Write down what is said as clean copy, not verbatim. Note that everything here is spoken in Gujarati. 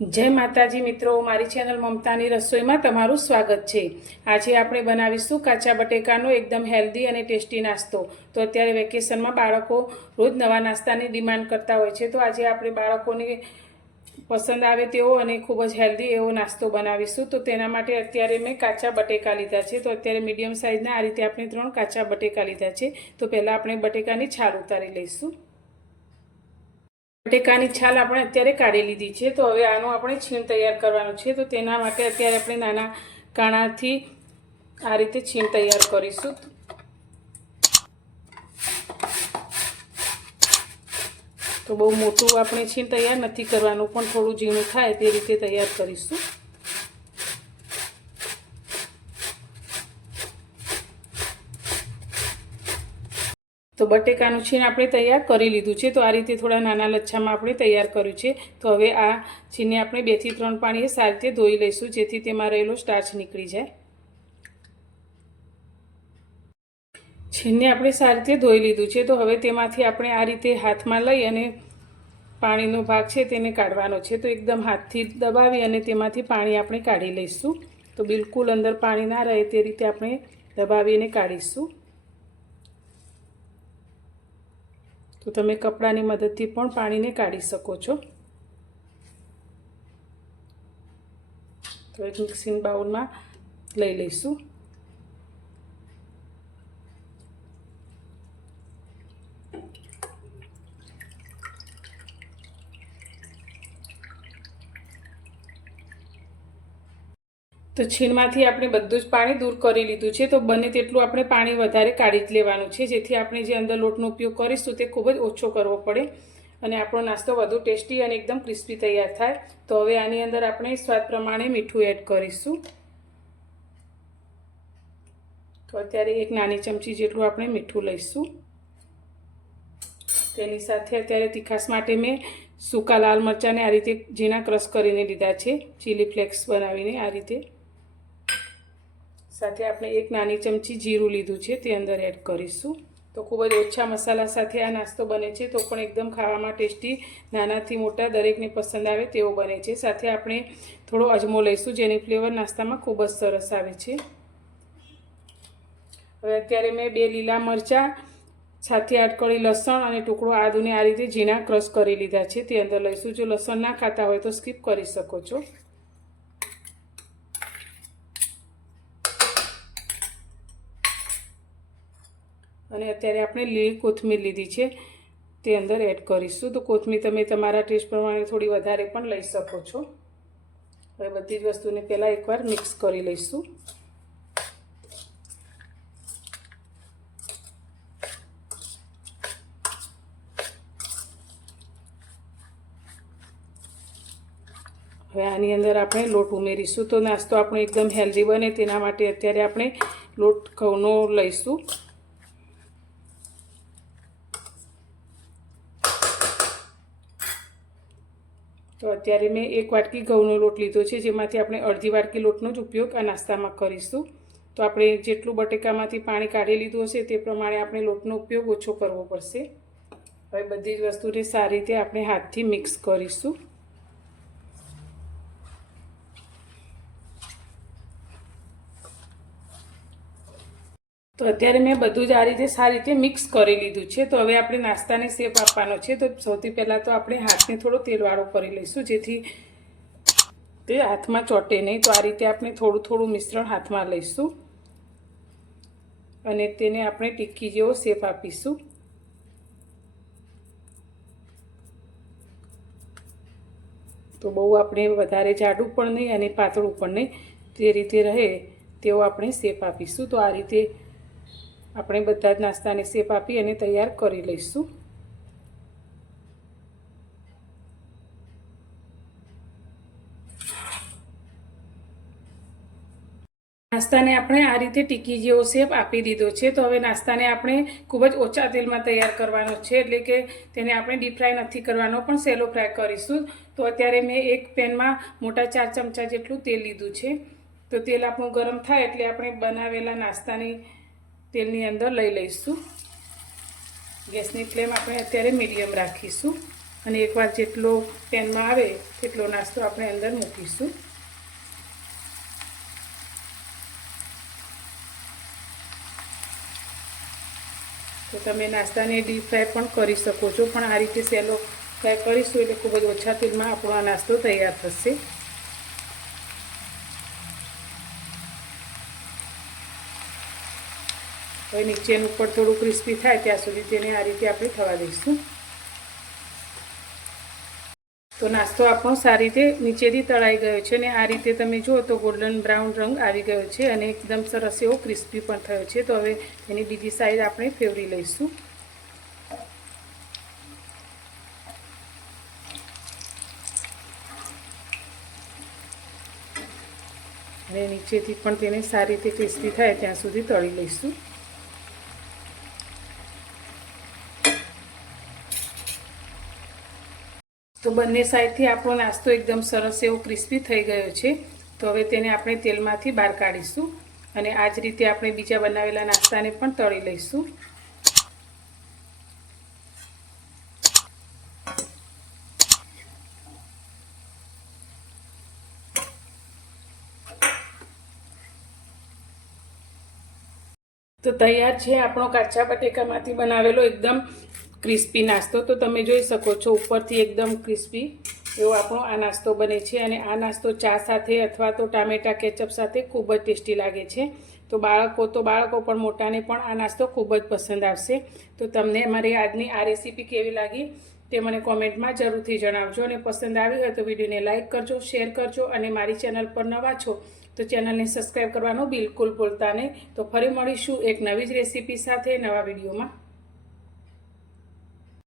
जय माताजी मित्रों, मारी चेनल ममतानी रसोई में तमारुं स्वागत है। आज आपणे बनावीशुं काचा बटेकानो एकदम हेल्दी और टेस्टी नास्तो। तो अत्यारे वेकेशन में बाळको रोज नवा नास्तानी डिमांड करता होय छे। तो आज आपणे बाळकोने पसंद आवे तेवो अने खूब ज हेल्दी एवो नास्तो बनावीशुं। तो तेना माटे अत्यारे मैं काचा बटेका लीधा छे। तो अत्यारे मीडियम साइजना आ रीते आपणे 3 काचा बटेका लीधा छे। तो पहेला आपणे बटेकानी छाल उतारी लईशुं। बटेकानी छाल આપણે અત્યારે કાઢી લીધી છે। તો હવે આનો આપણે છીણ તૈયાર કરવાનો છે। તો તેના માટે અત્યારે આપણે નાના કાણાથી આ રીતે છીણ તૈયાર કરીશું। તો બહુ મોટું આપણે છીણ તૈયાર નથી કરવાનું, પણ થોડું ઝીણું થાય તે રીતે તૈયાર કરીશું। तो बटेकाનું છીણ આપણે તૈયાર કરી લીધું છે। તો આ રીતે થોડા નાના લચ્છામાં આપણે તૈયાર કર્યું છે। તો હવે આ છીણને આપણે 2 થી 3 પાણીએ સારી રીતે ધોઈ લઈશું, જેથી તેમાં રહેલો સ્ટાર્ચ નીકળી જાય। છીણને આપણે સારી રીતે ધોઈ લીધું છે। તો હવે તેમાંથી આપણે આ રીતે હાથમાં લઈ અને પાણીનો ભાગ છે તેને કાઢવાનો છે। તો એકદમ હાથથી દબાવી અને તેમાંથી પાણી આપણે કાઢી લઈશું। તો બિલકુલ અંદર પાણી ના રહે તે રીતે આપણે દબાવીને કાઢીશું। तो तमे कपड़ानी मददथी पण पाणी ने काढ़ी सको छो। तो एक मिक्सिंग बाउल में लई लईशुं। तो છીણમાંથી આપણે બધું જ પાણી દૂર કરી લીધું છે। તો બને તેટલું આપણે પાણી વધારે કાઢી જ લેવાનું છે, જેથી આપણે જે અંદર લોટનો ઉપયોગ કરીશું તે ખૂબ જ ઓછો કરવો પડે અને આપણો નાસ્તો વધુ ટેસ્ટી અને એકદમ ક્રિસ્પી તૈયાર થાય। તો હવે આની અંદર આપણે સ્વાદ પ્રમાણે મીઠું એડ કરીશું। તો અત્યારે એક નાની ચમચી જેટલું આપણે મીઠું લઈશું। તેની સાથે અત્યારે તીખાશ માટે મેં સૂકા લાલ મરચાંને આ રીતે ઝીણા ક્રશ કરીને લીધા છે, ચીલી ફ્લેક્સ બનાવીને આ રીતે। સાથે આપણે એક નાની ચમચી જીરું લીધું છે, તે અંદર એડ કરીશું। તો ખૂબ જ ઓછા મસાલા સાથે આ નાસ્તો બને છે, તો પણ એકદમ ખાવામાં ટેસ્ટી, નાનાથી મોટા દરેકને પસંદ આવે તેવો બને છે। સાથે આપણે થોડો અજમો લઈશું, જેની ફ્લેવર નાસ્તામાં ખૂબ જ સરસ આવે છે। હવે અત્યારે મેં 2 લીલા મરચાં, સાથે અટકળી લસણ અને ટુકડો આદુને આ રીતે ઝીણા ક્રશ કરી લીધા છે, તે અંદર લઈશું। જો લસણ ના ખાતા હોય તો સ્કીપ કરી શકો છો। અને અત્યારે આપણે લીલી કોથમીર લીધી છે, તે અંદર એડ કરીશું। તો કોથમીર તમે તમારા ટેસ્ટ પ્રમાણે થોડી વધારે પણ લઈ શકો છો। હવે બધી જ વસ્તુને પહેલાં એકવાર મિક્સ કરી લઈશું। હવે આની અંદર આપણે લોટ ઉમેરીશું। તો નાસ્તો આપણો એકદમ હેલ્ધી બને તેના માટે અત્યારે આપણે લોટ ઘઉંનો લઈશું। તો અત્યારે મેં 1 વાટકી ઘઉંનો લોટ લીધો છે, જેમાંથી આપણે અડધી વાટકી લોટનો જ ઉપયોગ આ નાસ્તામાં કરીશું। તો આપણે જેટલું બટેકામાંથી પાણી કાઢી લીધું હશે તે પ્રમાણે આપણે લોટનો ઉપયોગ ઓછો કરવો પડશે। હવે બધી જ વસ્તુને સારી રીતે આપણે હાથથી મિક્સ કરીશું। તો અત્યારે મેં બધું જ આ રીતે સારી રીતે મિક્સ કરી લીધું છે। તો હવે આપણે નાસ્તાને શેપ આપવાનો છે। તો સૌથી પહેલાં તો આપણે હાથને થોડો તેલવાળો કરી લઈશું, જેથી તે હાથમાં ચોંટે નહીં। તો આ રીતે આપણે થોડું થોડું મિશ્રણ હાથમાં લઈશું અને તેને આપણે ટિક્કી જેવો શેપ આપીશું। તો બહુ આપણે વધારે જાડું પણ નહીં અને પાતળું પણ નહીં, તે રીતે રહે તેવો આપણે શેપ આપીશું। તો આ રીતે આપણે બધા જ નાસ્તાને શેપ આપી અને તૈયાર કરી લઈશું। નાસ્તાને આપણે આ રીતે ટીકી જેવો શેપ આપી દીધો છે। તો હવે નાસ્તાને આપણે ખૂબ જ ઓછા તેલમાં તૈયાર કરવાનો છે, એટલે કે તેને આપણે ડીપ ફ્રાય નથી કરવાનો, પણ સેલો ફ્રાય કરીશું। તો અત્યારે મેં એક પેનમાં મોટા 4 ચમચા જેટલું તેલ લીધું છે। તો તેલ આપણું ગરમ થાય એટલે આપણે બનાવેલા નાસ્તાની તેલની અંદર લઈ લઈશું। ગેસની ફ્લેમ આપણે અત્યારે મીડિયમ રાખીશું। અને એકવાર જેટલો પેનમાં આવે તેટલો નાસ્તો આપણે અંદર મૂકીશું. તો તમે નાસ્તાને ડીપ ફ્રાય પણ કરી શકો છો, પણ આ રીતે સેલો ફ્રાય કરીશું એટલે ખૂબ જ ઓછા તેલમાં આપણો આ નાસ્તો તૈયાર થશે. હવે નીચેનું ઉપર થોડું ક્રિસ્પી થાય ત્યાં સુધી તેને આ રીતે આપણે થવા દઈશું. તો નાસ્તો આપણો સારી રીતે નીચેથી તળાઈ ગયો છે અને આ રીતે તમે જુઓ તો ગોલ્ડન બ્રાઉન રંગ આવી ગયો છે અને એકદમ સરસ એવો ક્રિસ્પી પણ થયો છે. તો હવે તેની બીજી સાઈડ આપણે ફેરવી લઈશું. અને નીચેથી પણ તેને સારી રીતે ક્રિસ્પી થાય ત્યાં સુધી તળી લઈશું. તો બંને સાઈડથી આપણો નાસ્તો એકદમ સરસ એવો ક્રિસ્પી થઈ ગયો છે. તો હવે તેને આપણે તેલમાંથી બહાર કાઢીશું અને આ જ રીતે આપણે બીજા બનાવેલા નાસ્તાને પણ તળી લઈશું. તો તૈયાર છે આપણો કાચા બટેકામાંથી બનાવેલો એકદમ ક્રિસ્પી નાસ્તો. તો તમે જોઈ શકો છો ઉપરથી એકદમ ક્રિસ્પી એવો આપણો આ નાસ્તો બને છે અને આ નાસ્તો ચા સાથે અથવા તો ટામેટા કેચઅપ સાથે ખૂબ જ ટેસ્ટી લાગે છે. તો બાળકો પણ મોટાને પણ આ નાસ્તો ખૂબ જ પસંદ આવશે. તો તમને અમારી આજની આ રેસીપી કેવી લાગી તે મને કોમેન્ટમાં જરૂરથી જણાવજો અને પસંદ આવી હોય તો વિડીયોને લાઇક કરજો, શેર કરજો અને મારી ચેનલ પર નવા છો તો ચેનલને સબસ્ક્રાઈબ કરવાનું બિલકુલ ભૂલતા નહીં. તો ફરી મળીશું એક નવી જ રેસીપી સાથે નવા વિડીયોમાં.